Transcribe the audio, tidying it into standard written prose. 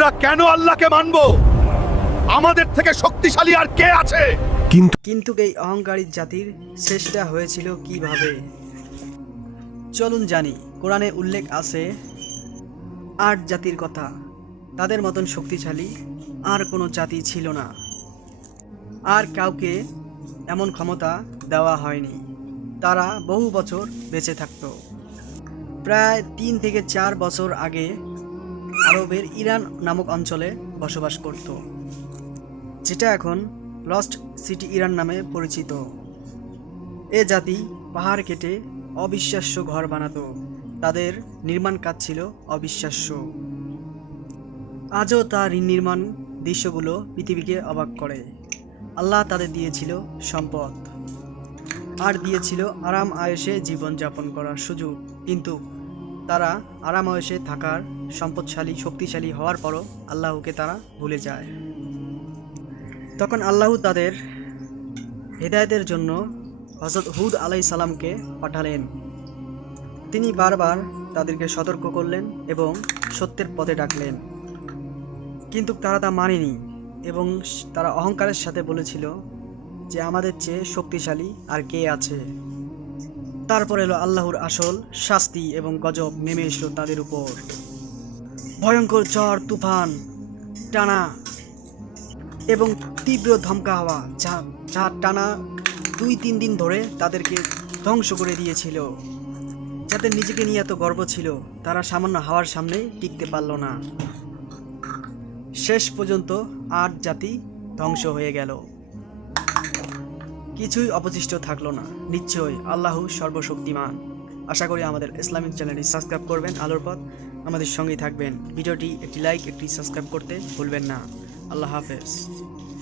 আমরা কেন আল্লাহকে মানব? আমাদের থেকে শক্তিশালী আর কে আছে? কিন্তু এই অহংকারী জাতির শেষটা হয়েছিল কিভাবে? চলুন জানি। কোরআনে উল্লেখ আছে 8 জাতির কথা। তাদের মতন শক্তিশালী আর কোনো জাতি ছিল না, আর কাউকে এমন ক্ষমতা দেওয়া হয়নি। তারা বহু বছর বেঁচে থাকত। প্রায় 3 থেকে 4 বছর আগে আরবের ইরান নামক অঞ্চলে বসবাস করত, যেটা এখন লস্ট সিটি ইরান নামে পরিচিত। এ জাতি পাহাড় কেটে অবিশ্বাস্য ঘর বানাতো। তাদের নির্মাণ কাজ ছিল অবিশ্বাস্য। আজও তার নির্মাণ দৃশ্যগুলো পৃথিবীকে অবাক করে। আল্লাহ তাদের দিয়েছিল সম্পদ আর দিয়েছিল আরাম আয়েশে জীবনযাপন করার সুযোগ, কিন্তু তারা আরাম আয়েশে থাকার সম্পদশালী শক্তিশালী হওয়ার পরও আল্লাহকে তারা ভুলে যায়। তখন আল্লাহ তাদের হেদায়েতের জন্য হযরত হুদ আলাইহিস সালামকে পাঠালেন। তিনি বারবার তাদেরকে সতর্ক করলেন এবং সত্যের পথে ডাকলেন, কিন্তু তারা তা মানেনি এবং তারা অহংকারের সাথে বলেছিল যে আমাদের চেয়ে শক্তিশালী আর কে আছে। তারপর এলো আল্লাহর আসল শাস্তি এবং গজব নেমে এসো তাদের উপর। ভয়ঙ্কর ঝড়, তুফান, টানা এবং তীব্র ধমকা হাওয়া, যা টানা 2-3 দিন ধরে তাদেরকে ধ্বংস করে দিয়েছিল। যাদের নিজেকে নিয়ে এত গর্ব ছিল, তারা সামান্য হাওয়ার সামনে টিকতে পারল না। শেষ পর্যন্ত 8 জাতি ধ্বংস হয়ে গেল, কিছুই অবশিষ্ট থাকলো না। নিশ্চয়ই আল্লাহ সর্বশক্তিমান। আশা করি আমাদের ইসলামিক চ্যানেলটি সাবস্ক্রাইব করবেন। আলোর পথ আমাদের সঙ্গেই থাকবেন। ভিডিওটি একটি লাইক, একটি সাবস্ক্রাইব করতে ভুলবেন না। আল্লাহ হাফেজ।